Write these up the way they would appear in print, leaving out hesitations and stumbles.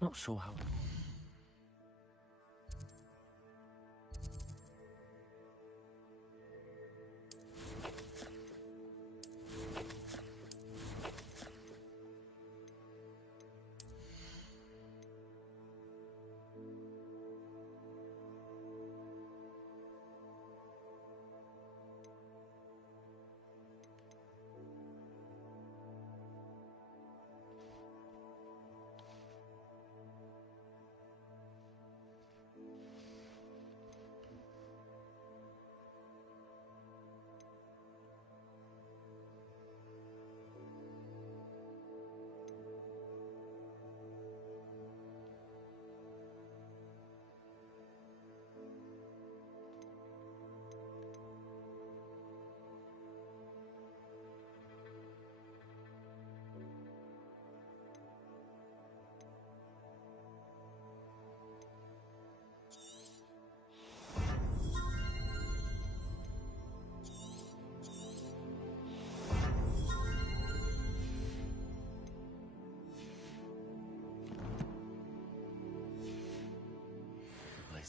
Not sure how...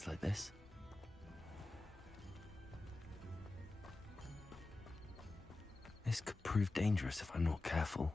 Like this. This could prove dangerous if I'm not careful.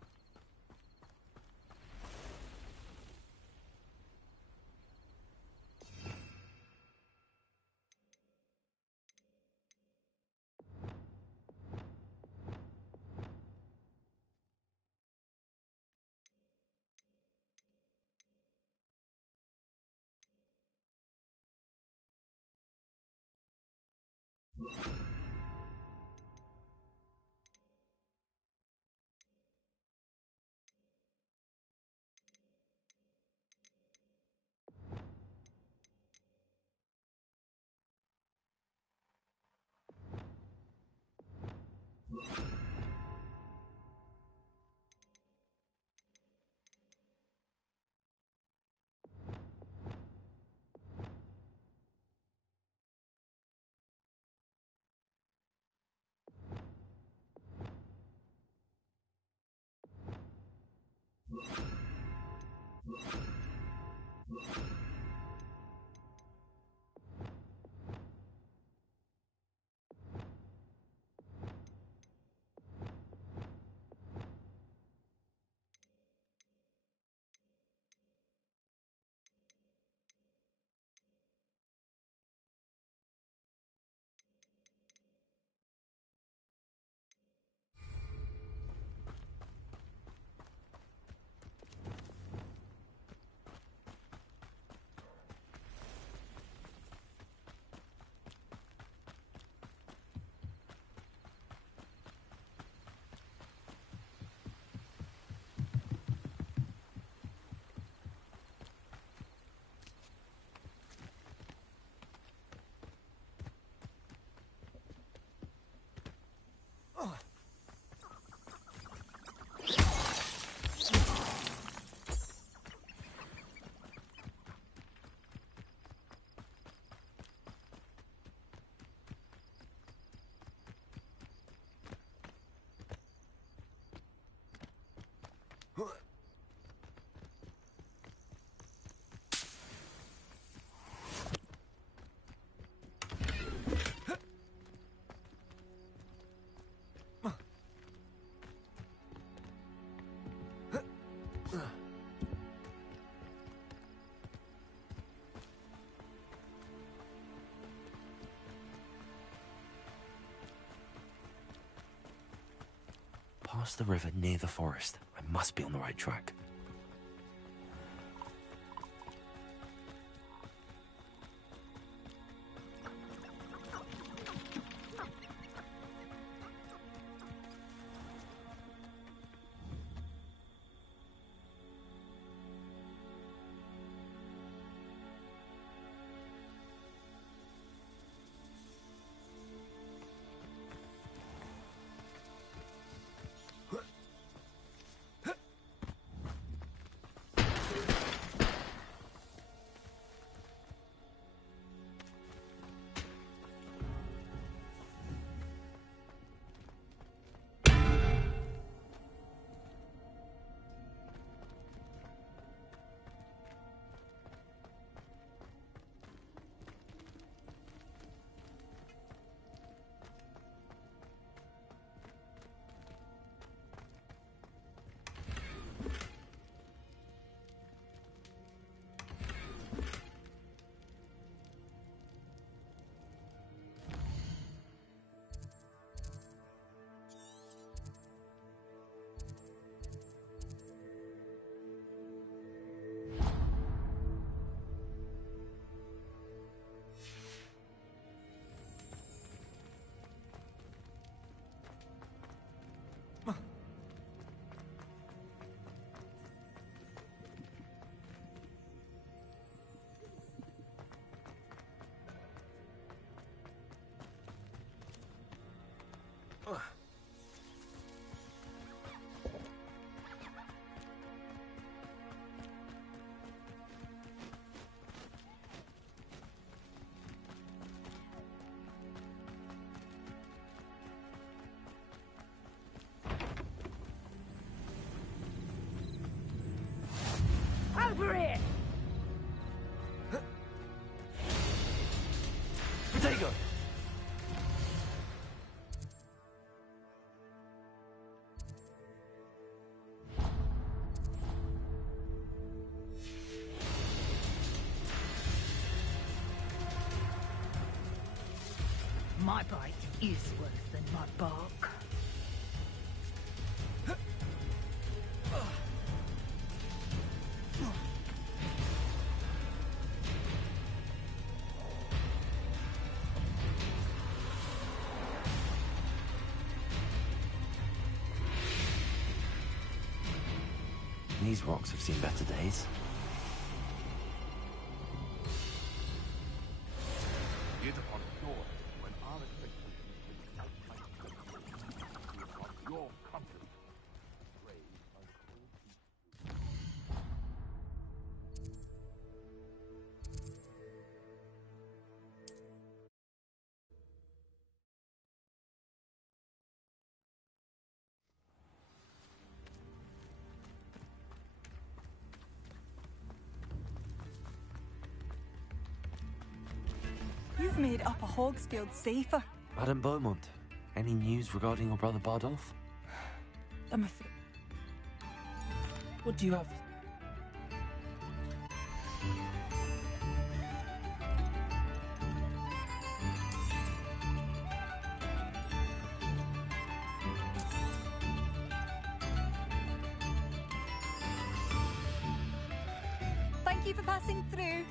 Past the river near the forest. I must be on the right track. My bite is worse than my bark. These rocks have seen better days. Get upon shore when our expectations of your comfort brave on cold sea. You've made Upper Hogsfield safer. Madame Beaumont, any news regarding your brother Bardolph? I'm afraid. What do you have? Thank you for passing through.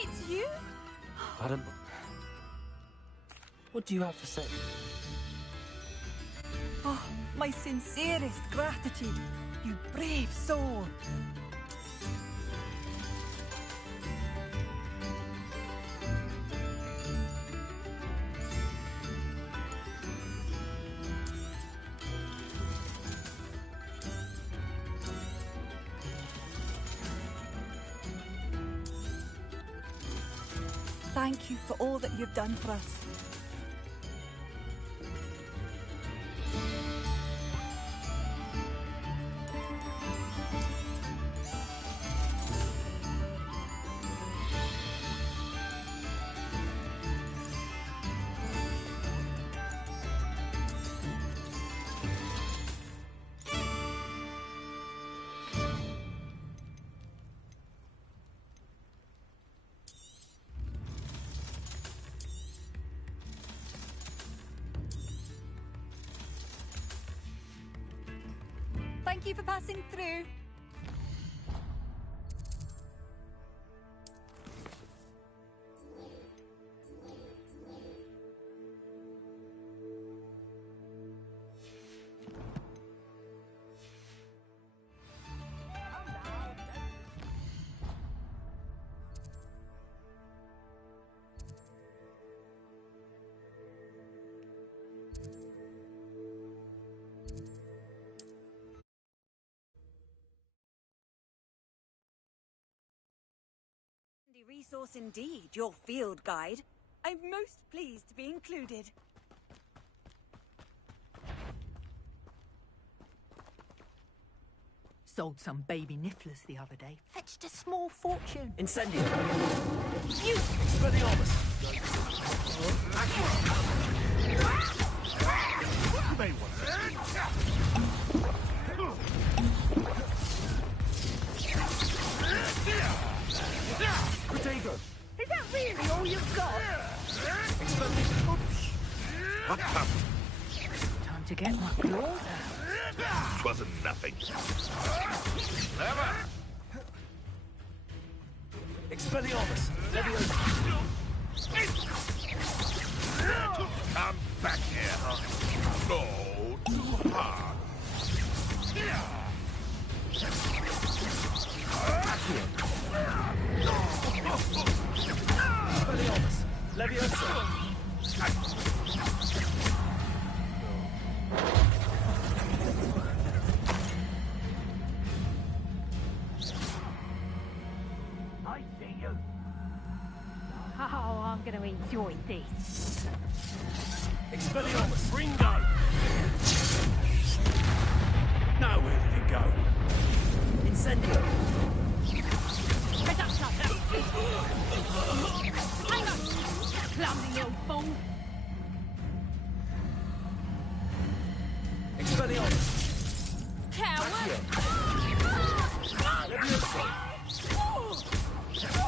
It's you? Madame... What do you have to say? Oh, my sincerest gratitude, you brave soul. Thank you for all that you've done for us. Thank you for passing through. Resource indeed, your field guide. I'm most pleased to be included. Sold some baby nifflers the other day. Fetched a small fortune. Incendio. You! Expelliarmus. You may want Potato. Is that really all you've got? Time to get my claws out. Twasn't nothing. Never. Expelliarmus. Leviosa. Come back here, huh? No, too hard. Expelliarmus. Leviosa. I see you. Oh, I'm going to enjoy this. Expelliarmus. Ringo. Now where did it go? Incendio. Get up, Tucker. Hang on, clumsy little fool. Expelliarmus. Coward. Leviosa. Incendio.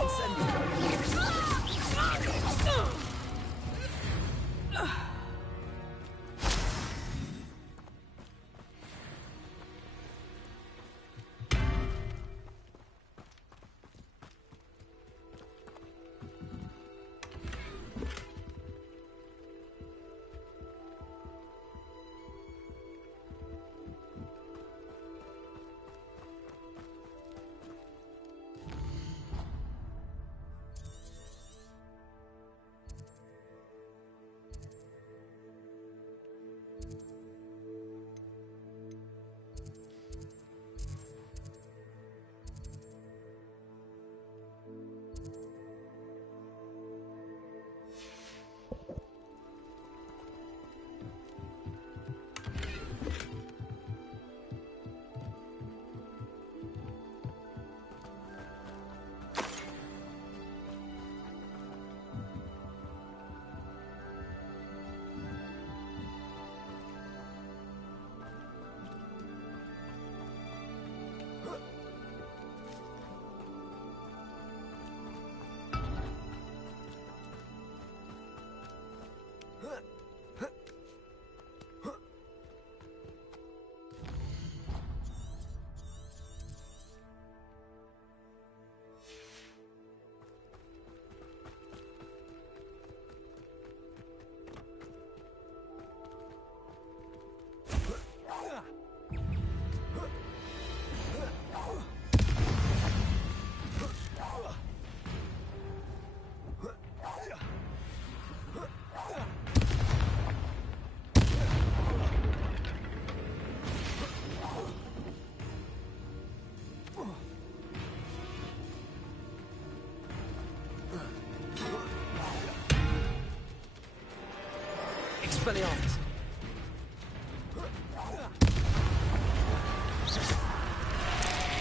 Expelliarmus.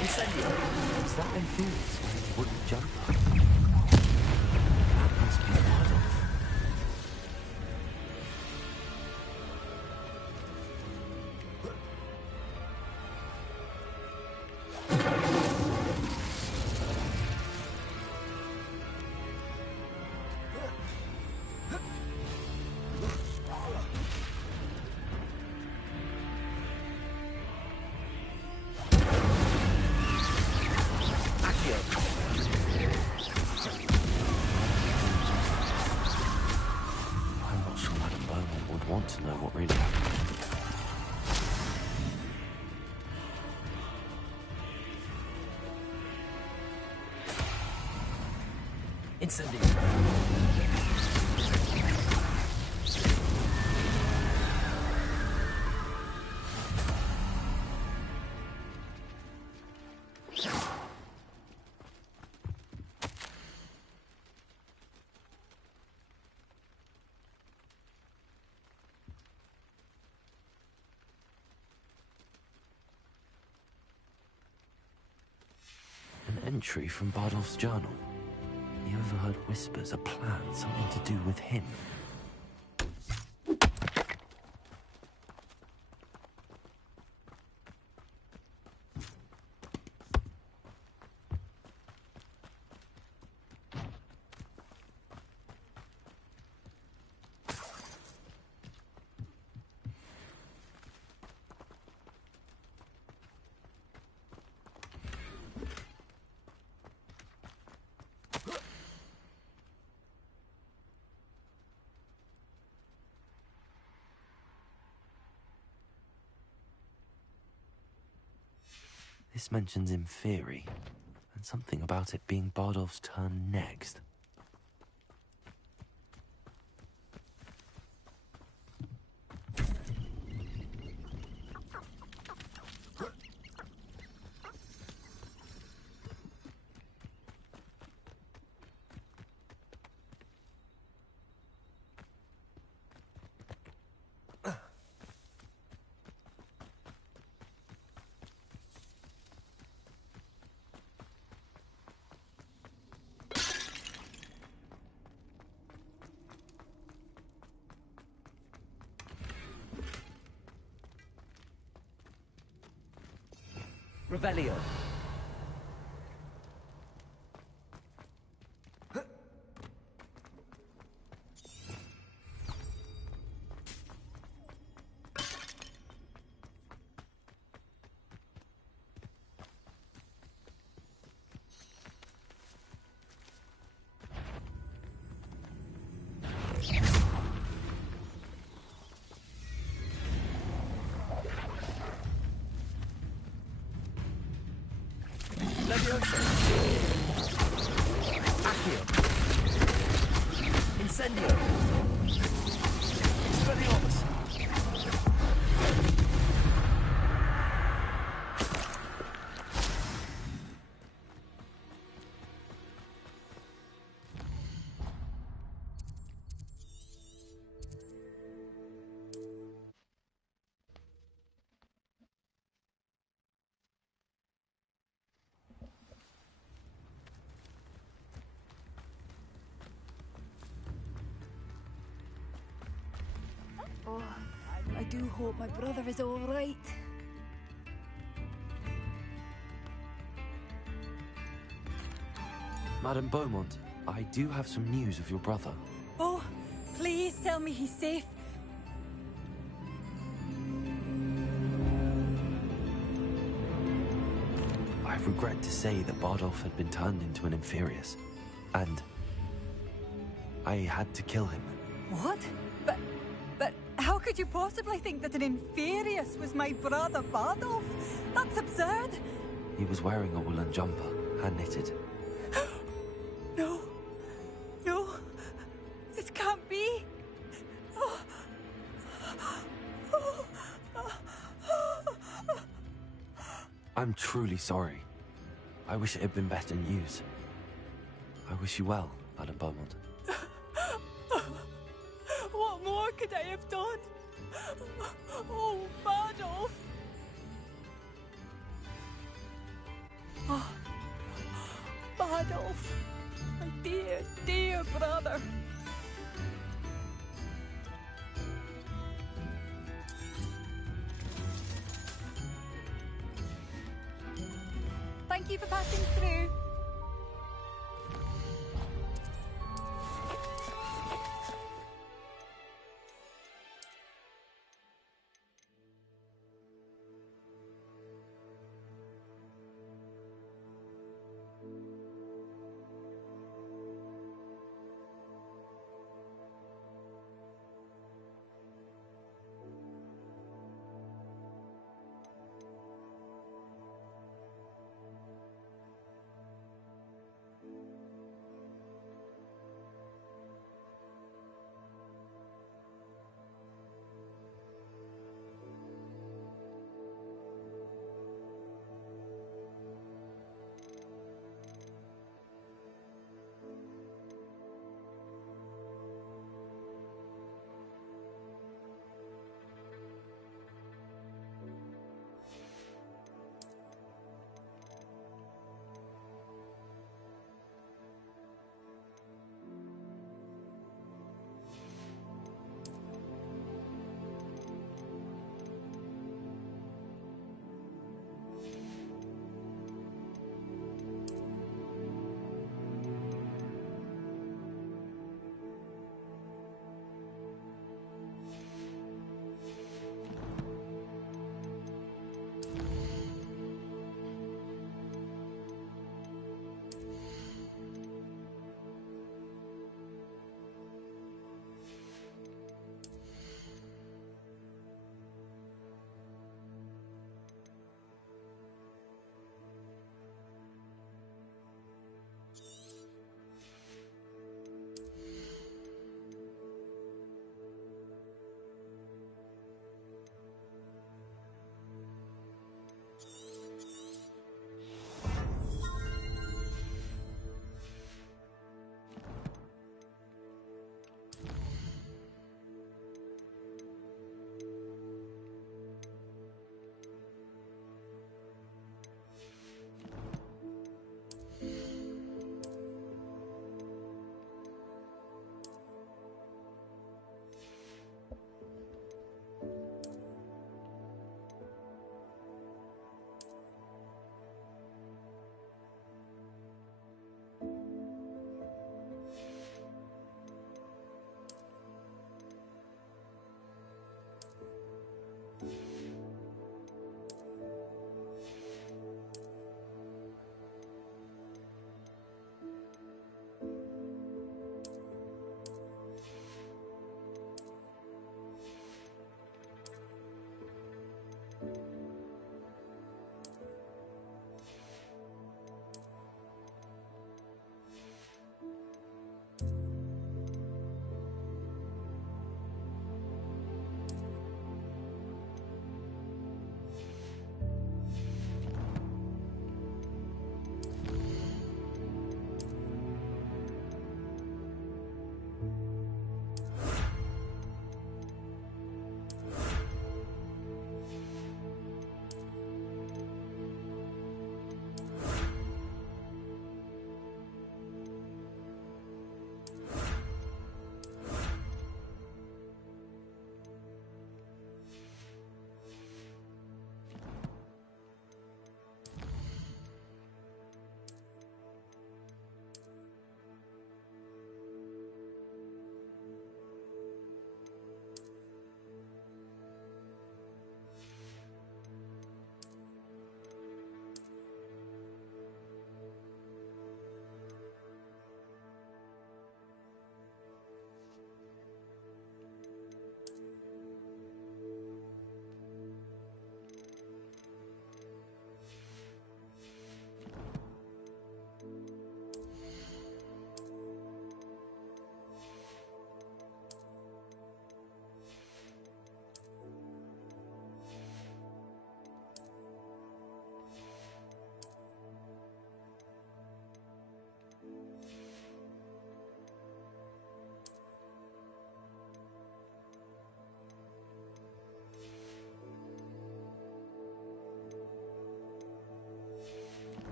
Incendio. Is that influence where he wouldn't jump? That must be part of. I'm not sure Madam Beaumont would want to know what really happened. Incendio. entry from Bardolph's journal. He overheard whispers, a plan, something to do with him. This mentions Inferi, and something about it being Bardolph's turn next. Revelio. Levioso. Accio. Incendio. Expelliarmus. Oh, I do hope my brother is all right. Madame Beaumont, I do have some news of your brother. Oh, please tell me he's safe. I regret to say that Bardolph had been turned into an Inferius, and I had to kill him. What? But how could you possibly think that an Inferius was my brother Bardolph? That's absurd. He was wearing a woolen jumper, hand-knitted. No. No. This can't be. Oh. I'm truly sorry. I wish it had been better news. I wish you well, Madame Beaumont. What more could I have done? Oh, Bardolph. Oh, Bardolph. My dear, dear brother. Thank you for passing through.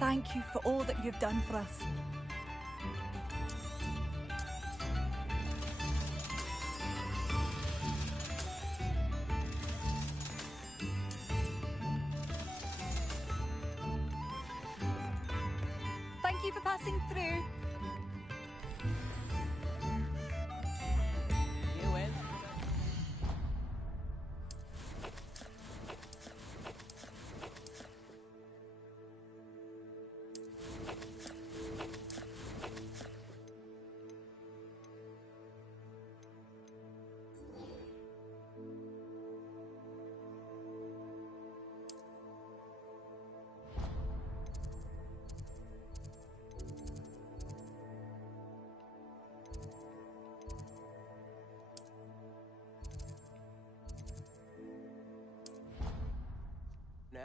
thank you for all that you've done for us. Thank you for passing through. You win. No.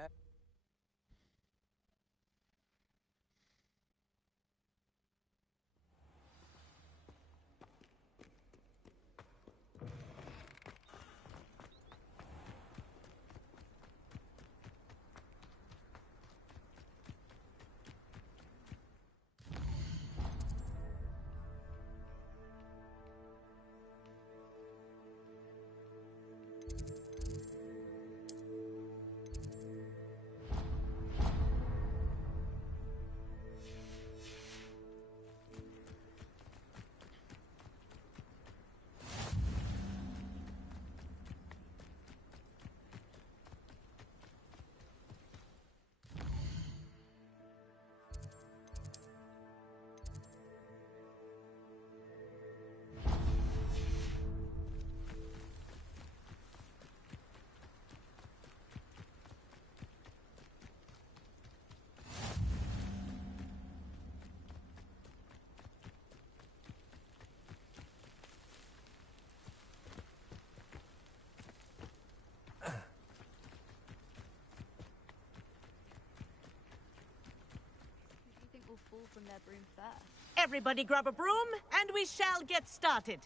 You think we'll fall from their broom first? Everybody grab a broom, and we shall get started.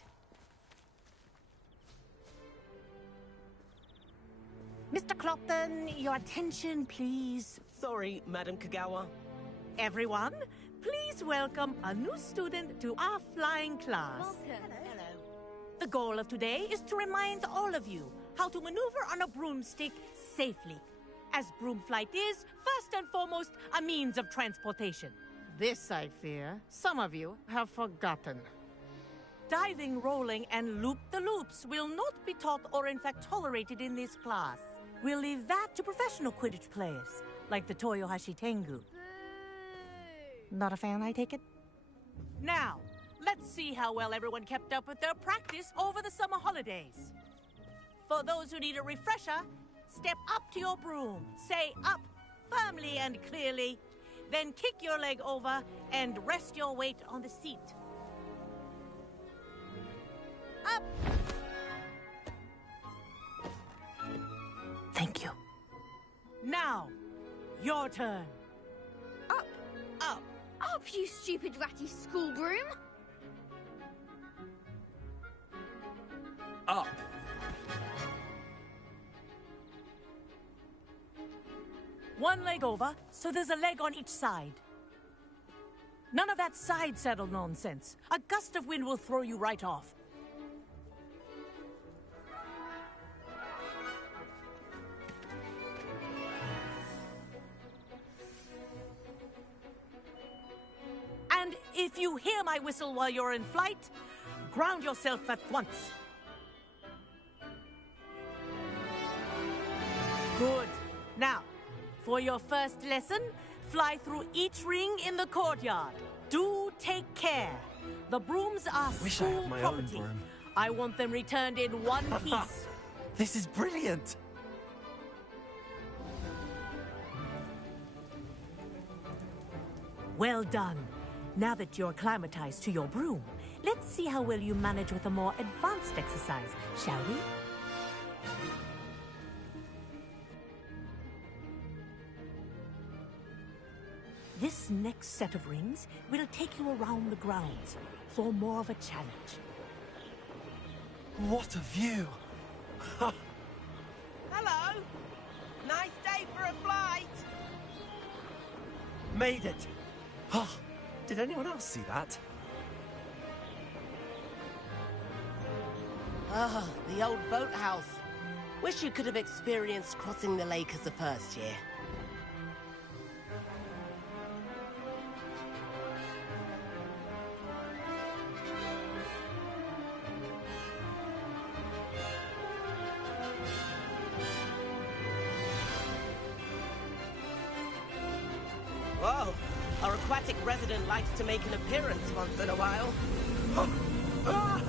Mr. Clopton, your attention, please. Sorry, Madam Kagawa. Everyone, please welcome a new student to our flying class. Welcome. Hello. The goal of today is to remind all of you how to maneuver on a broomstick safely, as broom flight is, first and foremost, a means of transportation. This, I fear, some of you have forgotten. Diving, rolling, and loop-the-loops will not be taught or in fact tolerated in this class. We'll leave that to professional Quidditch players, like the Toyohashi Tengu. Not a fan, I take it? Now, let's see how well everyone kept up with their practice over the summer holidays. For those who need a refresher, step up to your broom, say up firmly and clearly, then kick your leg over and rest your weight on the seat. Up! Thank you. Now, your turn. Up! Up! Up, you stupid ratty school broom! Up. One leg over, so there's a leg on each side. None of that side saddle nonsense. A gust of wind will throw you right off. And if you hear my whistle while you're in flight, ground yourself at once. Good. Now, for your first lesson, fly through each ring in the courtyard. Do take care. The brooms are Wish I had school my own property. broom. I want them returned in one piece. This is brilliant! Well done. Now that you're acclimatized to your broom, let's see how well you manage with a more advanced exercise, shall we? This next set of rings will take you around the grounds for more of a challenge. What a view! Hello. Nice day for a flight. made it! Oh, did anyone else see that? Ah, the old boathouse. Wish you could have experienced crossing the lake as a first year. Whoa, our aquatic resident likes to make an appearance once in a while. Ah!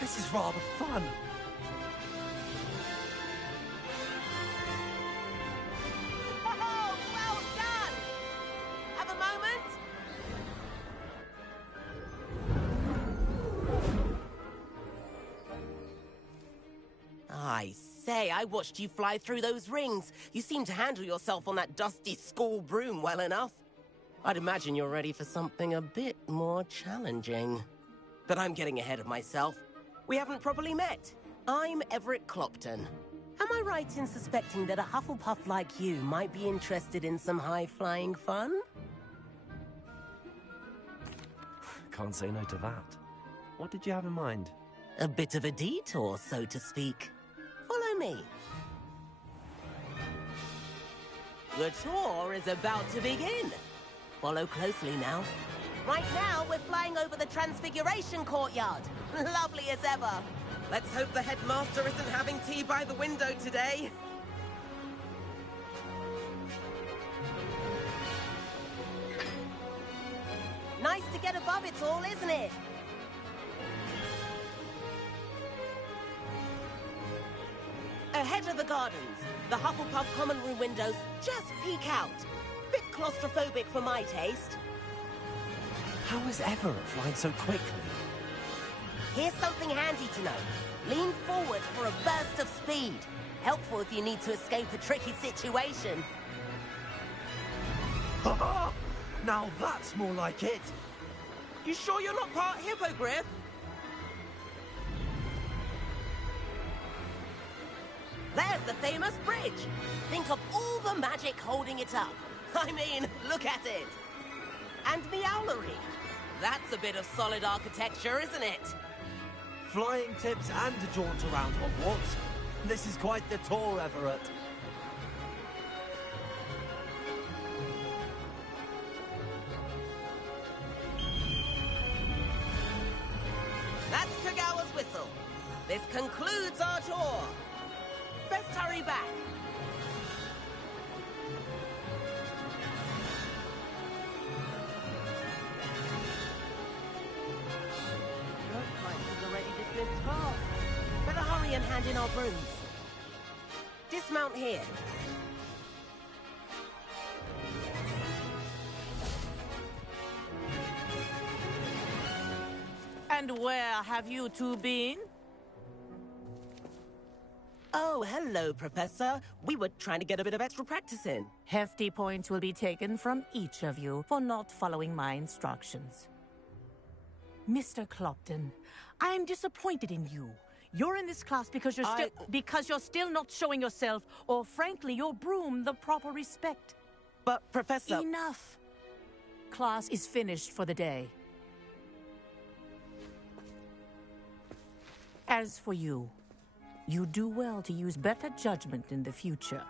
This is rather fun. Oh, well done! Have a moment? I say, I watched you fly through those rings. You seem to handle yourself on that dusty school broom well enough. I'd imagine you're ready for something a bit more challenging. But I'm getting ahead of myself. We haven't properly met. I'm Everett Clopton. Am I right in suspecting that a Hufflepuff like you might be interested in some high-flying fun? Can't say no to that. What did you have in mind? A bit of a detour, so to speak. Follow me. The tour is about to begin. Follow closely now. Right now, we're flying over the Transfiguration Courtyard. Lovely as ever. Let's hope the headmaster isn't having tea by the window today. Nice to get above it all, isn't it? Ahead of the gardens, the Hufflepuff common room windows just peek out. Bit claustrophobic for my taste. How is Everett flying so quickly? Here's something handy to know. Lean forward for a burst of speed. Helpful if you need to escape a tricky situation. Now that's more like it. You sure you're not part hippogriff? There's the famous bridge. Think of all the magic holding it up. I mean, look at it. And the owlery. That's a bit of solid architecture, isn't it? Flying tips and a jaunt around Hogwarts. This is quite the tour, Everett. That's Kagawa's whistle. This concludes our tour. Best hurry back. Looks like we've already dismissed class. Better hurry and hand in our brooms. Dismount here. And where have you two been? Oh, hello, Professor. We were trying to get a bit of extra practice in. Hefty points will be taken from each of you for not following my instructions. Mr. Clopton, I'm disappointed in you. You're in this class because you're still not showing yourself, or frankly, your broom, the proper respect. But, Professor... Enough. Class is finished for the day. As for you, you do well to use better judgment in the future.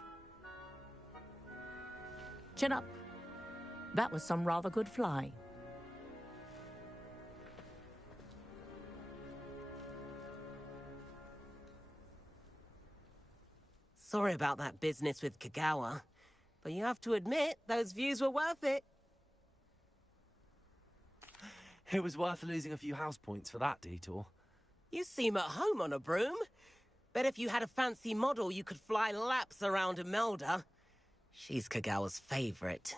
Chin up. That was some rather good flying. Sorry about that business with Kagawa, but you have to admit, those views were worth it. It was worth losing a few house points for that detour. You seem at home on a broom. Bet if you had a fancy model, you could fly laps around Imelda. She's Kagawa's favorite.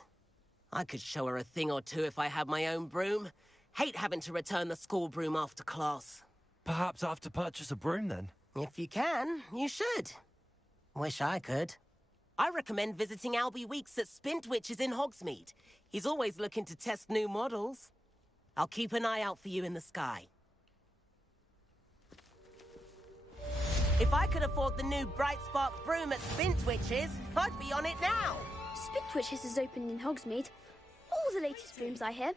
I could show her a thing or two if I had my own broom. Hate having to return the school broom after class. Perhaps I have to purchase a broom then. If you can, you should. Wish I could. I recommend visiting Albie Weeks at Spintwitches in Hogsmeade. He's always looking to test new models. I'll keep an eye out for you in the sky. If I could afford the new Bright Spark broom at Spintwitches, I'd be on it now. Spintwitches is open in Hogsmeade. All the latest brooms, I hear.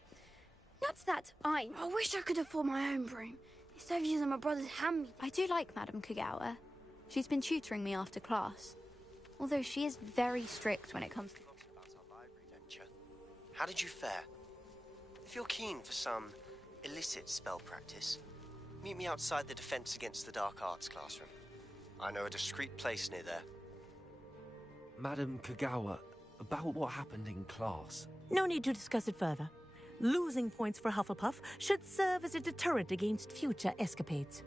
Not that I wish I could afford my own broom. It's so using my brother's hand me. I do like Madame Kagawa. She's been tutoring me after class. Although she is very strict when it comes to... About our library venture. How did you fare? If you're keen for some illicit spell practice, meet me outside the Defense Against the Dark Arts classroom. I know a discreet place near there. Madam Kagawa, about what happened in class. No need to discuss it further. Losing points for Hufflepuff should serve as a deterrent against future escapades.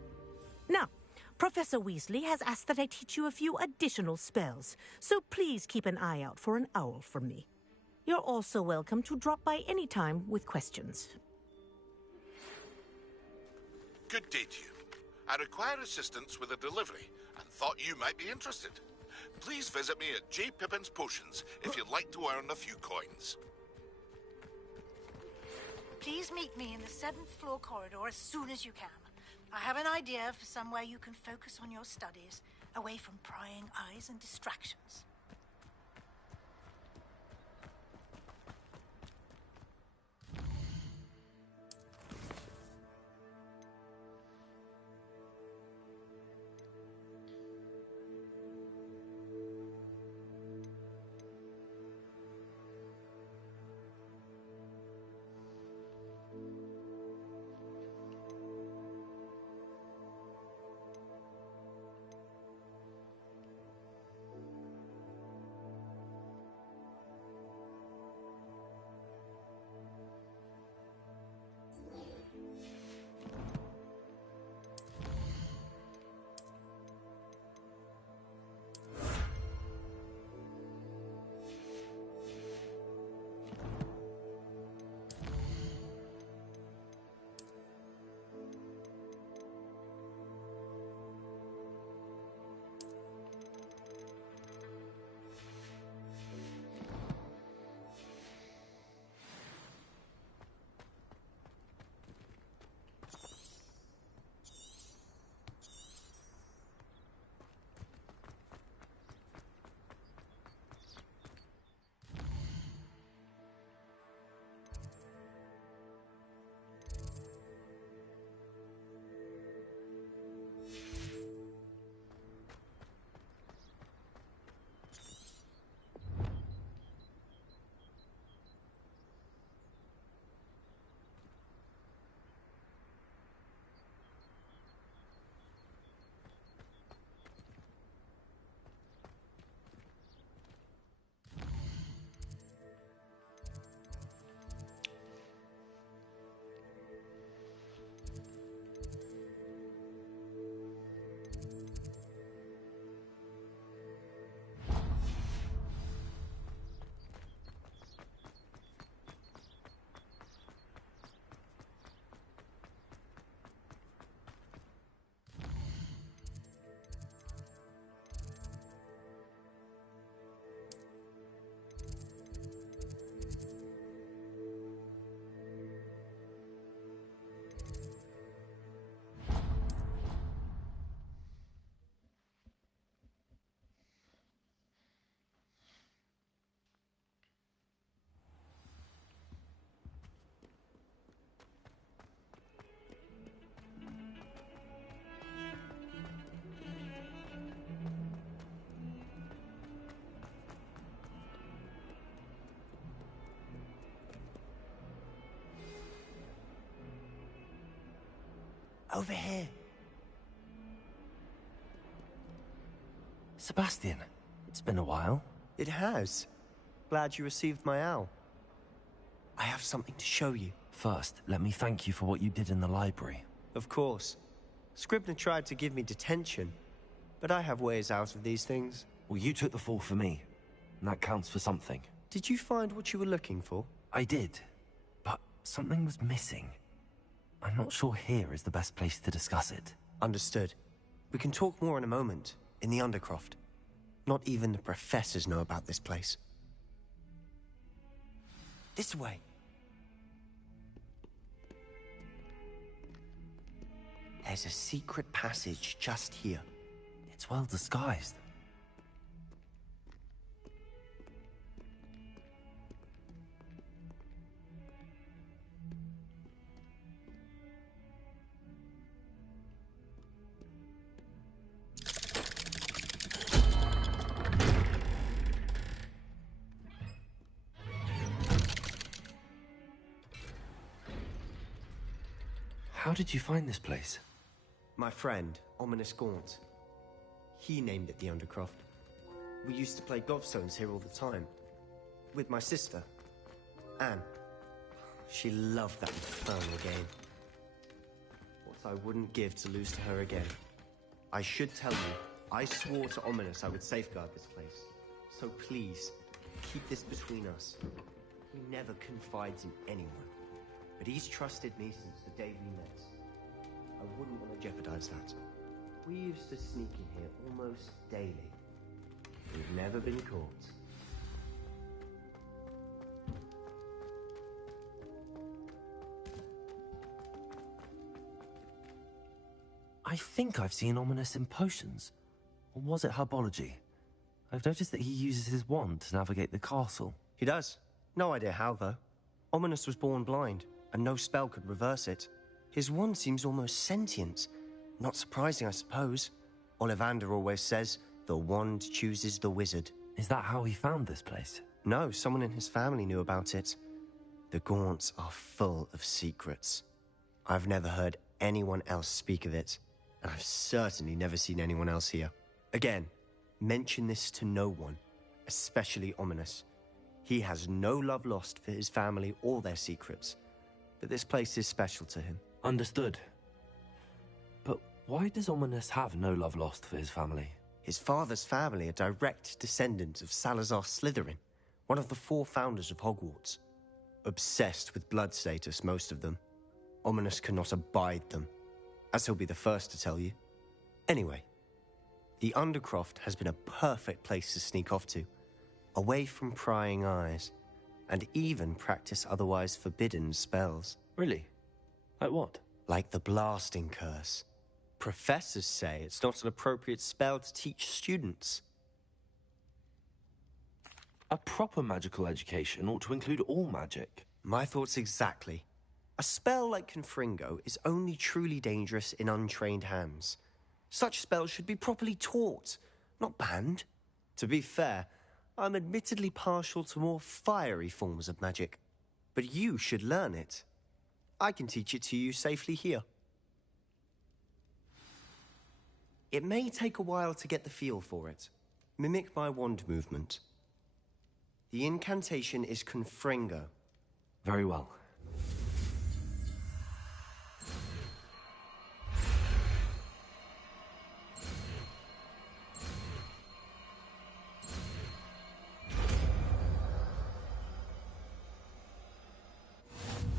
Now, Professor Weasley has asked that I teach you a few additional spells, so please keep an eye out for an owl from me. You're also welcome to drop by any time with questions. Good day to you. I require assistance with a delivery and thought you might be interested. Please visit me at J. Pippin's Potions if you'd like to earn a few coins. Please meet me in the 7th floor corridor as soon as you can. I have an idea for somewhere you can focus on your studies, away from prying eyes and distractions. Over here. Sebastian, it's been a while. It has. Glad you received my owl. I have something to show you. First, let me thank you for what you did in the library. Of course. Scribner tried to give me detention, but I have ways out of these things. Well, you took the fall for me, and that counts for something. Did you find what you were looking for? I did, but something was missing. I'm not sure here is the best place to discuss it. Understood. We can talk more in a moment, in the Undercroft. Not even the professors know about this place. This way. There's a secret passage just here. It's well disguised. How did you find this place? My friend, Ominous Gaunt. He named it the Undercroft. We used to play gobstones here all the time. With my sister, Anne. She loved that infernal game. What I wouldn't give to lose to her again. I should tell you, I swore to Ominous I would safeguard this place. So please, keep this between us. He never confides in anyone. But he's trusted me since the day we met. I wouldn't want to jeopardize that. We used to sneak in here almost daily. We've never been caught. I think I've seen Ominous in potions. Or was it herbology? I've noticed that he uses his wand to navigate the castle. He does. No idea how, though. Ominous was born blind, and no spell could reverse it. His wand seems almost sentient. Not surprising, I suppose. Ollivander always says, the wand chooses the wizard. Is that how he found this place? No, someone in his family knew about it. The Gaunts are full of secrets. I've never heard anyone else speak of it, and I've certainly never seen anyone else here. Again, mention this to no one, especially Ominous. He has no love lost for his family or their secrets, but this place is special to him. Understood. But why does Ominous have no love lost for his family? His father's family are direct descendants of Salazar Slytherin, one of the 4 founders of Hogwarts. Obsessed with blood status, most of them. Ominous cannot abide them, as he'll be the first to tell you. Anyway, the Undercroft has been a perfect place to sneak off to, away from prying eyes, and even practice otherwise forbidden spells. Really? Like what? Like the blasting curse. Professors say it's not an appropriate spell to teach students. A proper magical education ought to include all magic. My thoughts exactly. A spell like Confringo is only truly dangerous in untrained hands. Such spells should be properly taught, not banned. To be fair, I'm admittedly partial to more fiery forms of magic. But you should learn it. I can teach it to you safely here. It may take a while to get the feel for it. Mimic my wand movement. The incantation is Confringo. Very well.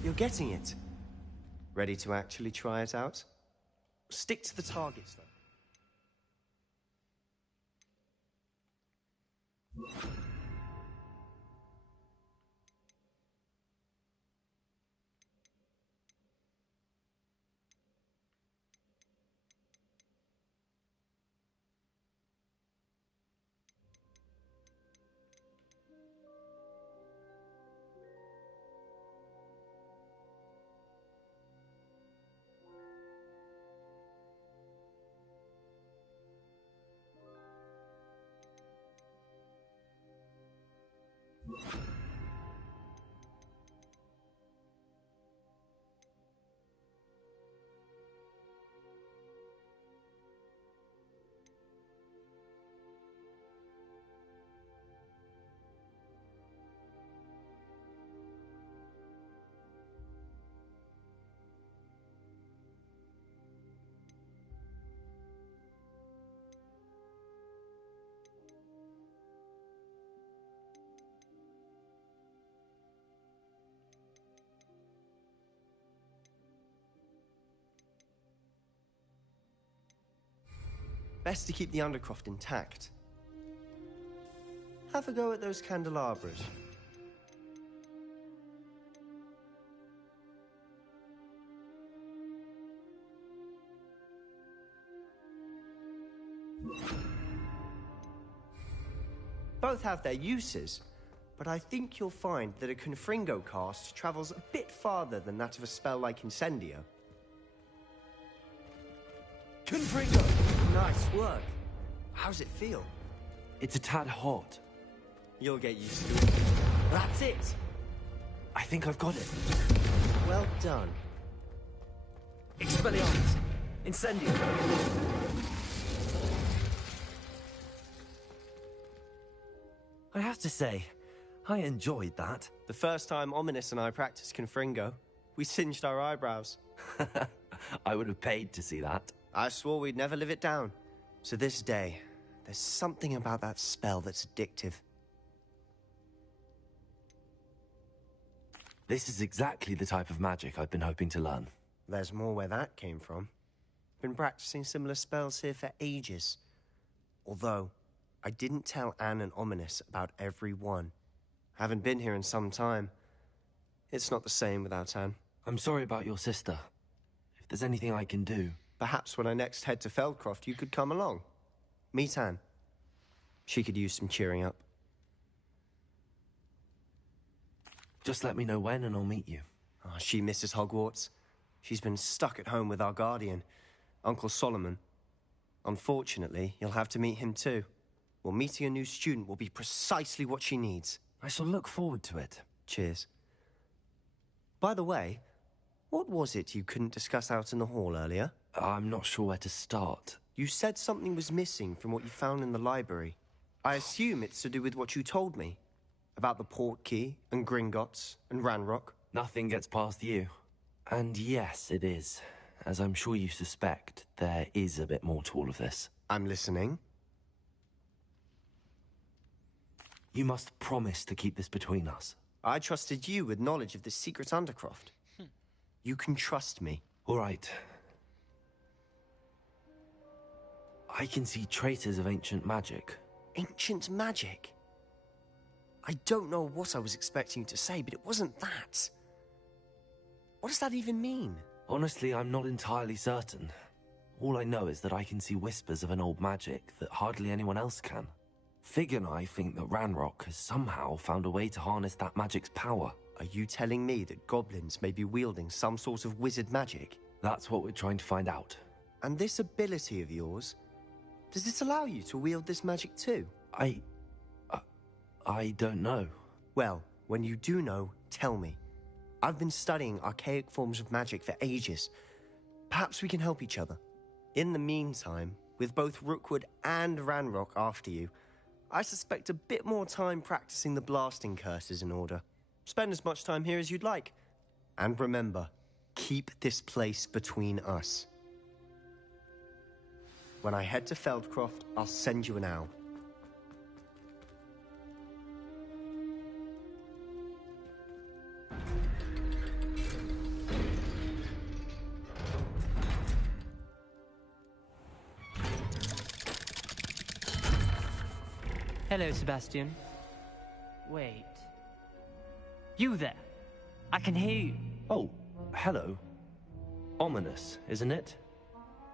You're getting it. Ready to actually try it out? Stick to the targets, though. Best to keep the Undercroft intact. have a go at those candelabras. Both have their uses, but I think you'll find that a Confringo cast travels a bit farther than that of a spell like Incendio. Confringo! Nice work. How's it feel? It's a tad hot. You'll get used to it. That's it! I think I've got it. Well done. Expelliarmus! Incendio! I have to say, I enjoyed that. The first time Ominous and I practiced Confringo, we singed our eyebrows. I would have paid to see that. I swore we'd never live it down. So this day, there's something about that spell that's addictive. This is exactly the type of magic I've been hoping to learn. There's more where that came from. Been practicing similar spells here for ages. Although, I didn't tell Anne and Ominous about every one. Haven't been here in some time. It's not the same without Anne. I'm sorry about your sister. If there's anything I can do... Perhaps when I next head to Feldcroft, you could come along. Meet Anne. She could use some cheering up. Just let me know when and I'll meet you. Oh, she misses Hogwarts. She's been stuck at home with our guardian, Uncle Solomon. Unfortunately, you'll have to meet him too. Well, meeting a new student will be precisely what she needs. I shall look forward to it. Cheers. By the way, what was it you couldn't discuss out in the hall earlier? I'm not sure where to start. You said something was missing from what you found in the library. I assume it's to do with what you told me. About the port key, and Gringotts, and Ranrock. Nothing gets past you. And yes, it is. As I'm sure you suspect, there is a bit more to all of this. I'm listening. You must promise to keep this between us. I trusted you with knowledge of this secret Undercroft. You can trust me. All right. I can see traces of ancient magic. Ancient magic? I don't know what I was expecting to say, but it wasn't that. What does that even mean? Honestly, I'm not entirely certain. All I know is that I can see whispers of an old magic that hardly anyone else can. Fig and I think that Ranrock has somehow found a way to harness that magic's power. Are you telling me that goblins may be wielding some sort of wizard magic? That's what we're trying to find out. And this ability of yours, does it allow you to wield this magic too? I don't know. Well, when you do know, tell me. I've been studying archaic forms of magic for ages. Perhaps we can help each other. In the meantime, with both Rookwood and Ranrock after you, I suspect a bit more time practicing the blasting curse is in order. Spend as much time here as you'd like. And remember, keep this place between us. When I head to Feldcroft, I'll send you an owl. Hello, Sebastian. Wait. You there? I can hear you. Oh, hello. Ominous, isn't it?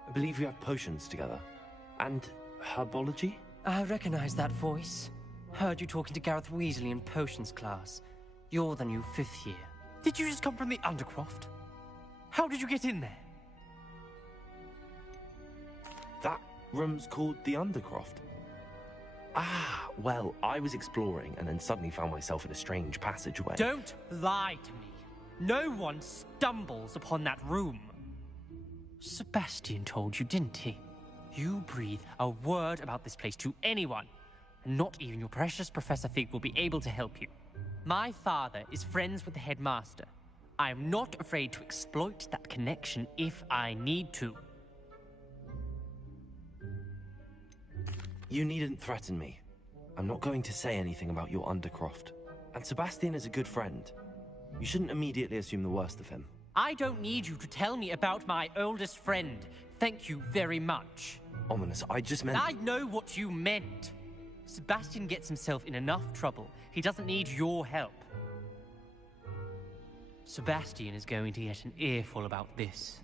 I believe we have potions together. And herbology? I recognize that voice. Heard you talking to Gareth Weasley in potions class. You're the new 5th year. Did you just come from the Undercroft? How did you get in there? That room's called the Undercroft. Ah, well, I was exploring and then suddenly found myself in a strange passageway. Don't lie to me. No one stumbles upon that room. Sebastian told you, didn't he? You breathe a word about this place to anyone, and not even your precious Professor Fig will be able to help you. My father is friends with the headmaster. I am not afraid to exploit that connection if I need to. You needn't threaten me. I'm not going to say anything about your Undercroft. And Sebastian is a good friend. You shouldn't immediately assume the worst of him. I don't need you to tell me about my oldest friend. Thank you very much. Ominous, I just meant... I know what you meant. Sebastian gets himself in enough trouble. He doesn't need your help. Sebastian is going to get an earful about this.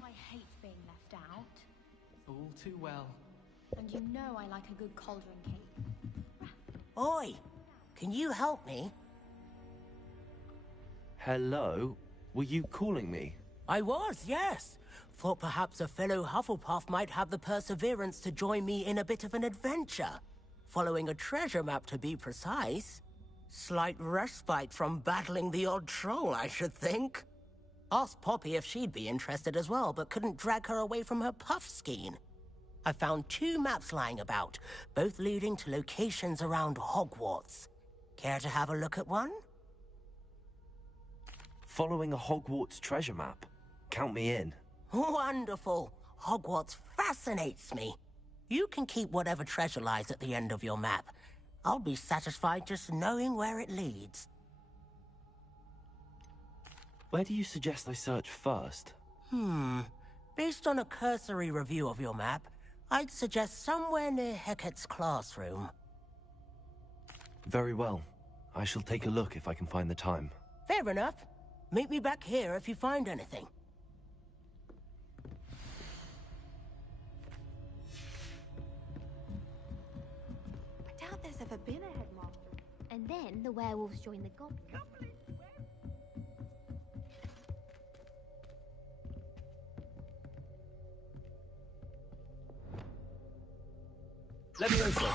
I hate being left out. All too well. And you know I like a good cauldron cake. Oi! Can you help me? Hello? Were you calling me? I was, yes. Thought perhaps a fellow Hufflepuff might have the perseverance to join me in a bit of an adventure. Following a treasure map, to be precise. Slight respite from battling the odd troll, I should think. Asked Poppy if she'd be interested as well, but couldn't drag her away from her puff skein. I found 2 maps lying about, both leading to locations around Hogwarts. Care to have a look at one? Following a Hogwarts treasure map? Count me in. Wonderful. Hogwarts fascinates me. You can keep whatever treasure lies at the end of your map. I'll be satisfied just knowing where it leads. Where do you suggest I search first? Based on a cursory review of your map, I'd suggest somewhere near Hecat's classroom. Very well. I shall take a look if I can find the time. Fair enough. Meet me back here if you find anything. I doubt there's ever been a headmaster. And then the werewolves join the goblins. Leviosa!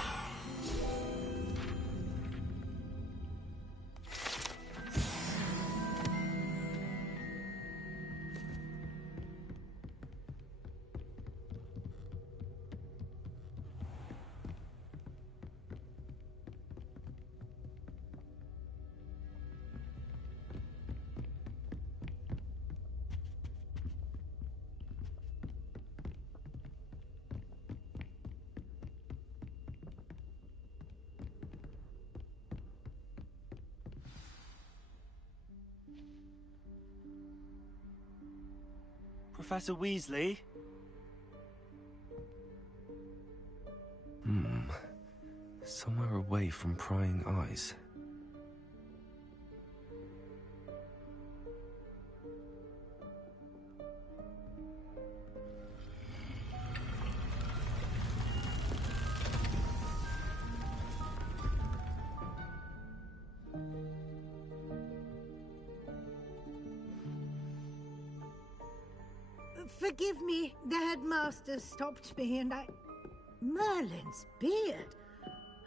Professor Weasley? Somewhere away from prying eyes. Forgive me, the headmaster stopped me and I... Merlin's beard.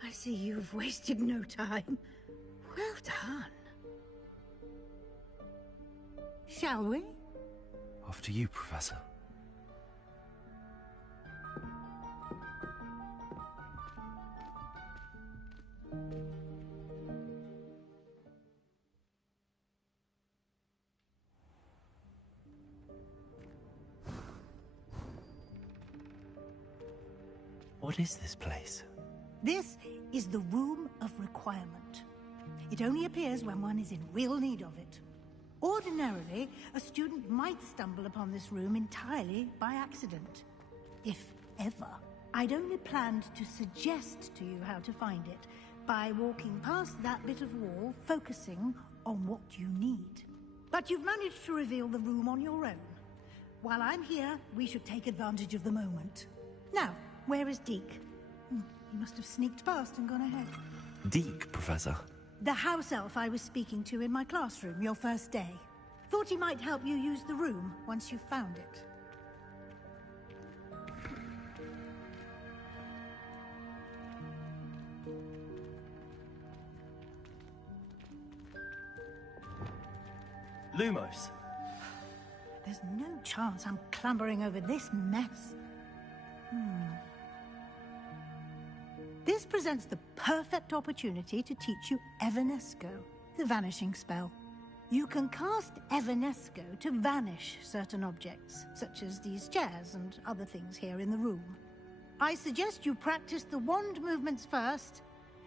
I see you've wasted no time. Well done. Shall we? After you, Professor. What is this place? This is the Room of Requirement. It only appears when one is in real need of it. Ordinarily, a student might stumble upon this room entirely by accident. If ever. I'd only planned to suggest to you how to find it by walking past that bit of wall, focusing on what you need. But you've managed to reveal the room on your own. While I'm here, we should take advantage of the moment. Now, where is Deke? He must have sneaked past and gone ahead. Deke, Professor? The house elf I was speaking to in my classroom your first day. Thought he might help you use the room once you found it. Lumos. There's no chance I'm clambering over this mess. This presents the perfect opportunity to teach you Evanesco, the vanishing spell. You can cast Evanesco to vanish certain objects, such as these chairs and other things here in the room. I suggest you practice the wand movements first,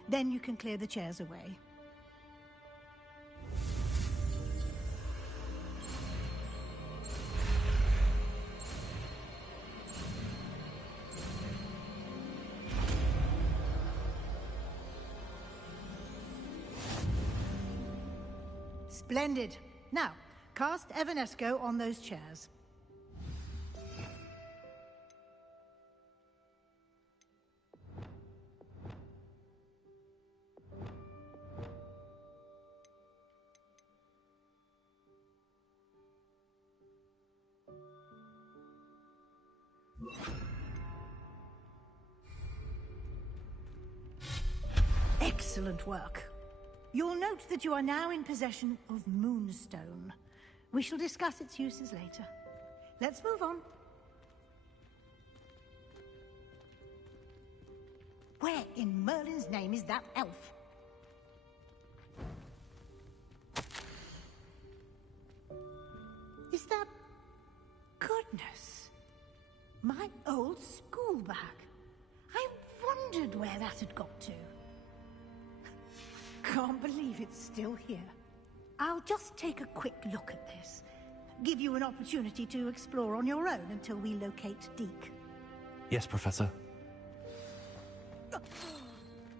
then you can clear the chairs away. Splendid. Now, cast Evanesco on those chairs. Excellent work. You'll note that you are now in possession of Moonstone. We shall discuss its uses later. Let's move on. Where in Merlin's name is that elf? Is that... Goodness. My old school bag. I wondered where that had got to. Can't believe it's still here. I'll just take a quick look at this. Give you an opportunity to explore on your own until we locate Deke. Yes, Professor.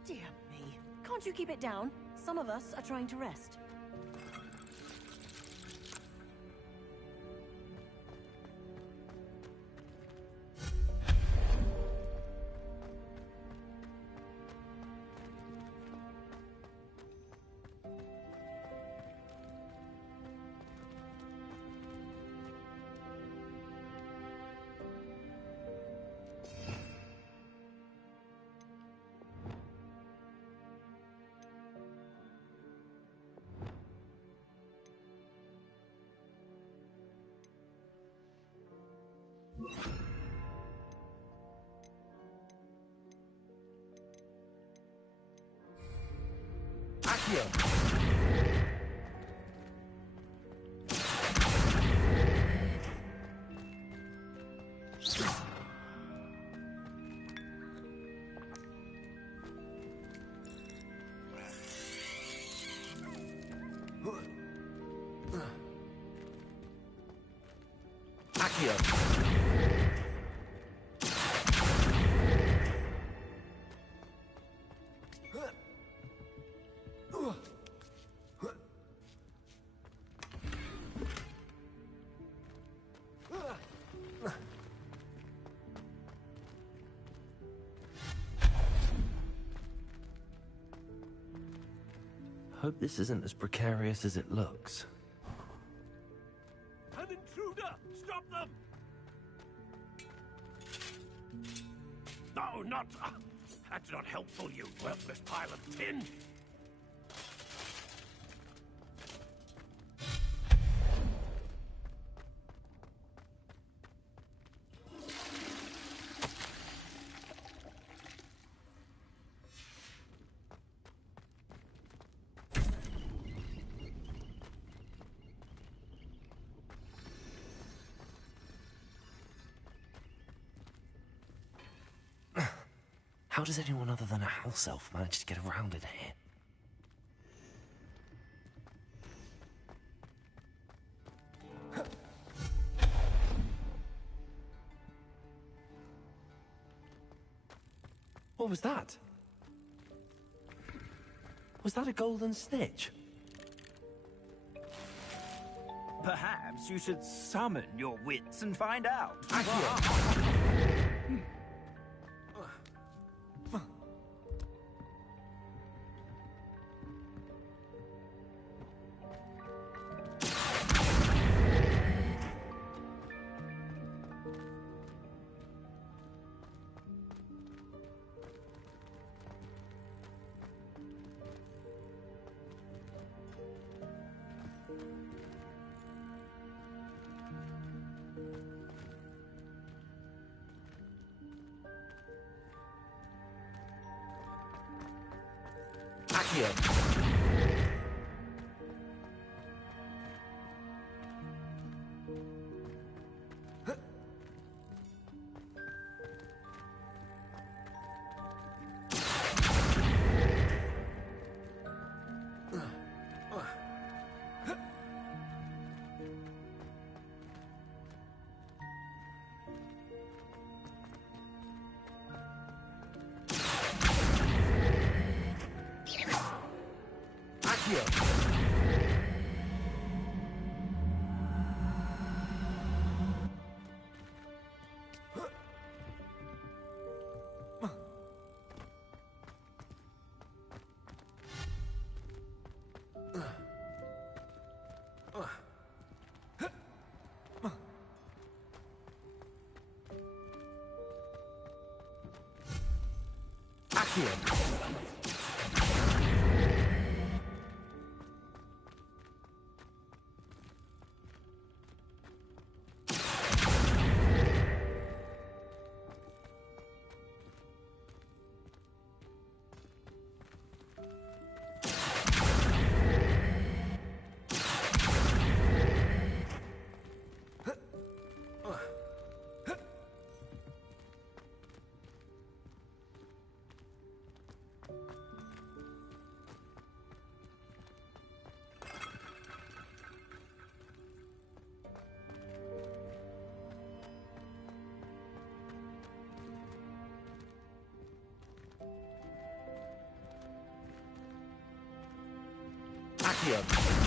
Dear me. Can't you keep it down? Some of us are trying to rest. Hope this isn't as precarious as it looks. An intruder! Stop them! No, not... that's not helpful, you worthless pile of tin! How does anyone other than a house elf manage to get around in here? What was that? Was that a golden snitch? Perhaps you should summon your wits and find out. Accio.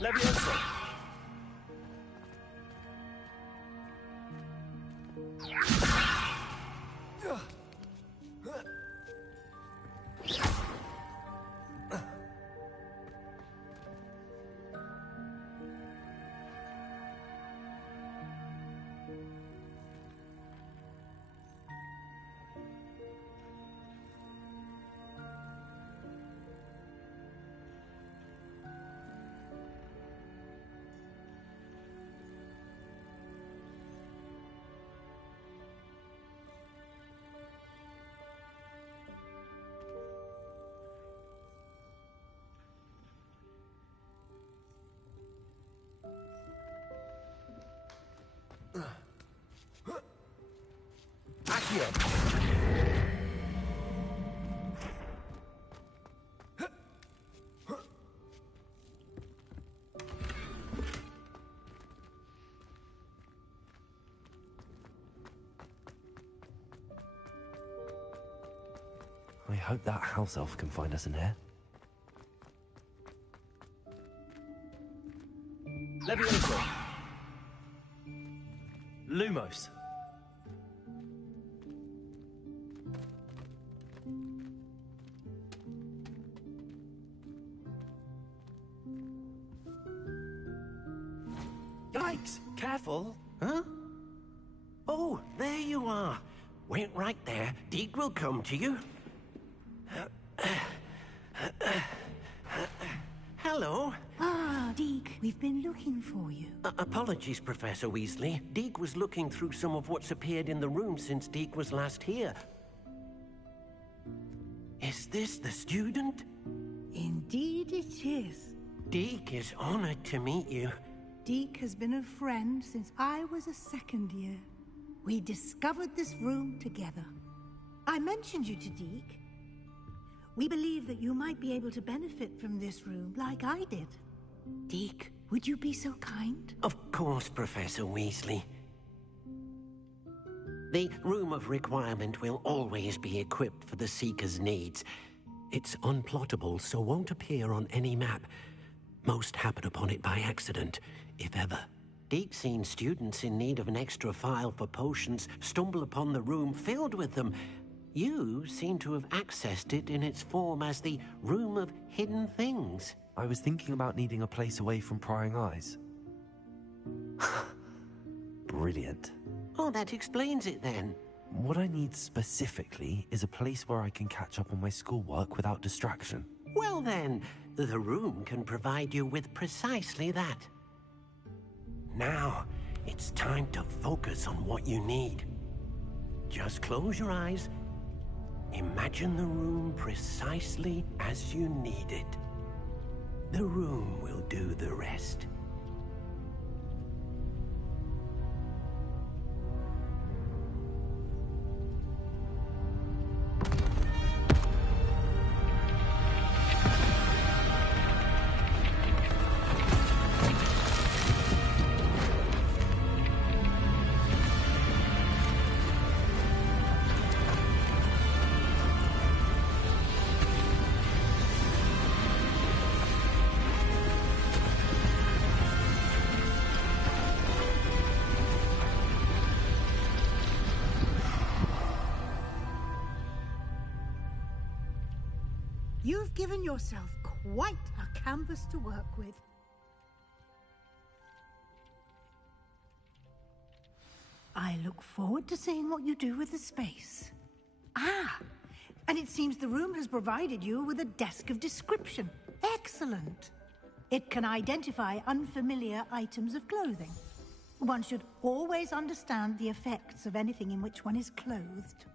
Levioso! I hope that house elf can find us in here. Levioso! Lumos! Yikes! Careful! Huh? Oh, there you are. Wait right there. Deke will come to you. Hello. Ah, Deke, we've been looking for you. Apologies, Professor Weasley. Deke was looking through some of what's appeared in the room since Deke was last here. Is this the student? Indeed it is. Deke is honored to meet you. Deke has been a friend since I was a second year. We discovered this room together. I mentioned you to Deke. We believe that you might be able to benefit from this room like I did. Deke, would you be so kind? Of course, Professor Weasley. The Room of Requirement will always be equipped for the Seeker's needs. It's unplottable, so won't appear on any map. Most happen upon it by accident, if ever. Deke's seen students in need of an extra file for potions stumble upon the room filled with them. You seem to have accessed it in its form as the Room of Hidden Things. I was thinking about needing a place away from prying eyes. Brilliant. Oh, that explains it then. What I need specifically is a place where I can catch up on my schoolwork without distraction. Well then, the room can provide you with precisely that. Now, it's time to focus on what you need. Just close your eyes. Imagine the room precisely as you need it. The room will do the rest. You've given yourself quite a canvas to work with. I look forward to seeing what you do with the space. Ah, and it seems the room has provided you with a desk of description. Excellent. It can identify unfamiliar items of clothing. One should always understand the effects of anything in which one is clothed.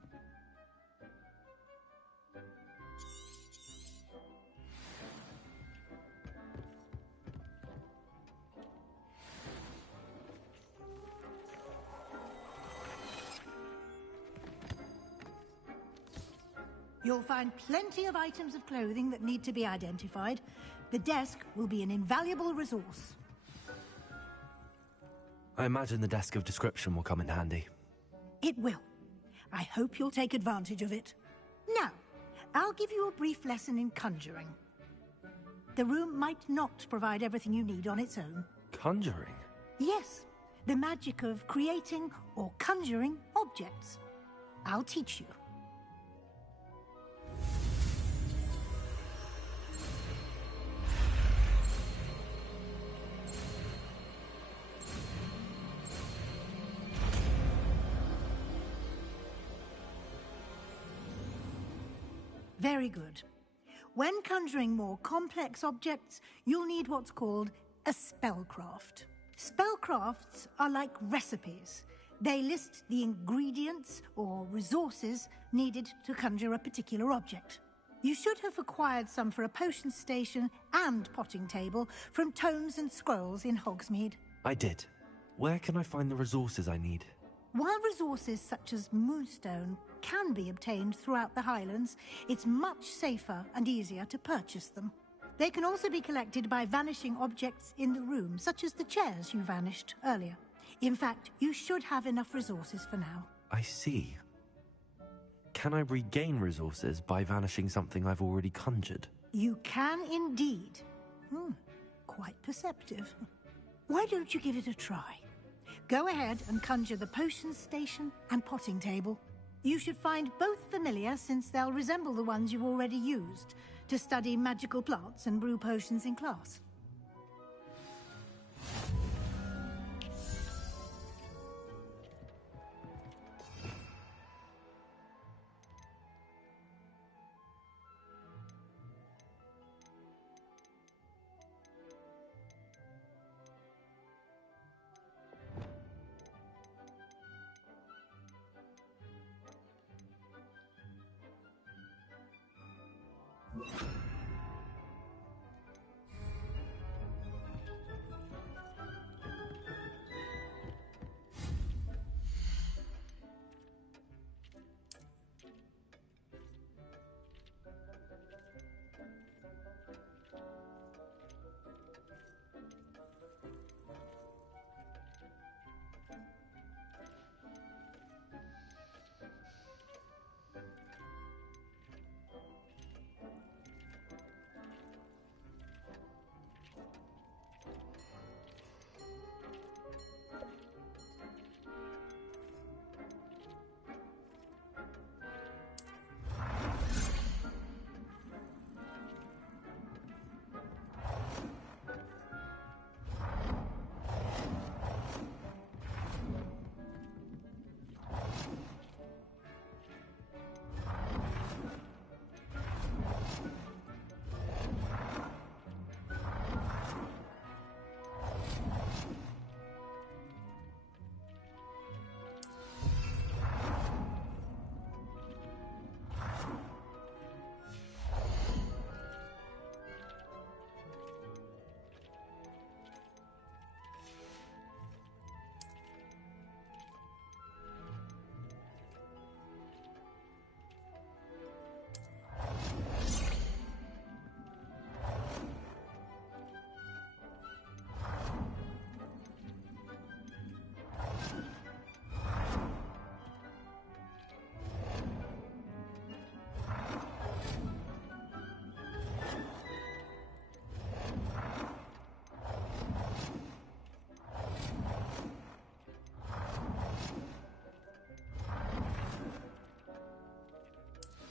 You'll find plenty of items of clothing that need to be identified. The desk will be an invaluable resource. I imagine the desk of description will come in handy. It will. I hope you'll take advantage of it. Now, I'll give you a brief lesson in conjuring. The room might not provide everything you need on its own. Conjuring? Yes, the magic of creating or conjuring objects. I'll teach you. Very good. When conjuring more complex objects, you'll need what's called a spellcraft. Spellcrafts are like recipes. They list the ingredients or resources needed to conjure a particular object. You should have acquired some for a potion station and potting table from tomes and scrolls in Hogsmeade. I did. Where can I find the resources I need? While resources such as moonstone can be obtained throughout the Highlands, it's much safer and easier to purchase them. They can also be collected by vanishing objects in the room, such as the chairs you vanished earlier. In fact, you should have enough resources for now. I see. Can I regain resources by vanishing something I've already conjured? You can indeed. Quite perceptive. Why don't you give it a try? Go ahead and conjure the potion station and potting table. You should find both familiar, since they'll resemble the ones you've already used to study magical plants and brew potions in class.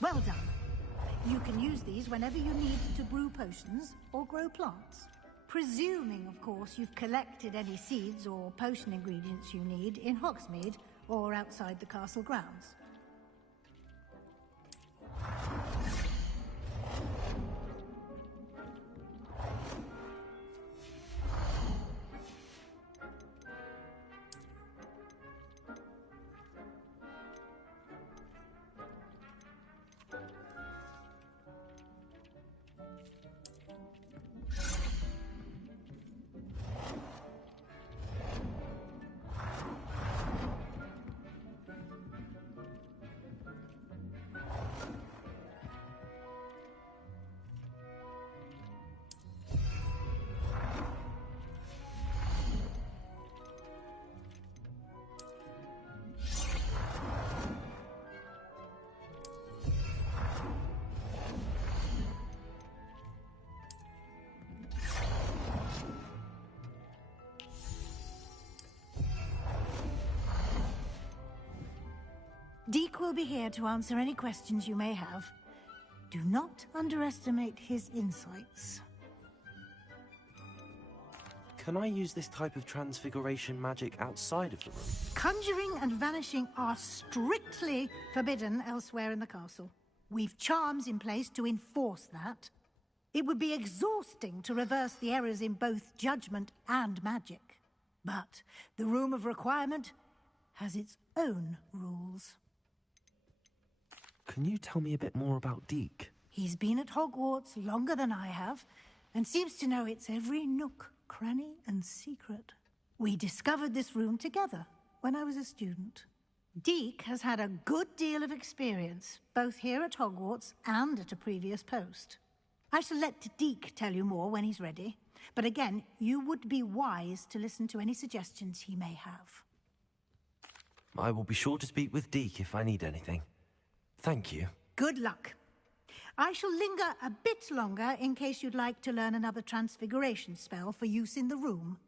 Well done. You can use these whenever you need to brew potions or grow plants. Presuming, of course, you've collected any seeds or potion ingredients you need in Hogsmeade or outside the castle grounds. Deke will be here to answer any questions you may have. Do not underestimate his insights. Can I use this type of transfiguration magic outside of the room? Conjuring and vanishing are strictly forbidden elsewhere in the castle. We've charms in place to enforce that. It would be exhausting to reverse the errors in both judgment and magic. But the Room of Requirement has its own rules. Can you tell me a bit more about Deke? He's been at Hogwarts longer than I have, and seems to know its every nook, cranny, and secret. We discovered this room together when I was a student. Deke has had a good deal of experience, both here at Hogwarts and at a previous post. I shall let Deke tell you more when he's ready, but again, you would be wise to listen to any suggestions he may have. I will be sure to speak with Deke if I need anything. Thank you. Good luck. I shall linger a bit longer in case you'd like to learn another transfiguration spell for use in the room.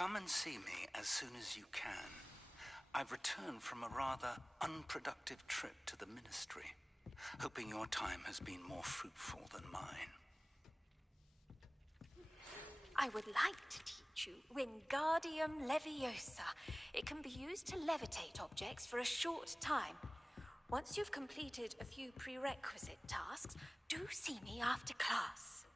Come and see me as soon as you can. I've returned from a rather unproductive trip to the Ministry, hoping your time has been more fruitful than mine. I would like to teach you Wingardium Leviosa. It can be used to levitate objects for a short time. Once you've completed a few prerequisite tasks, do see me after class.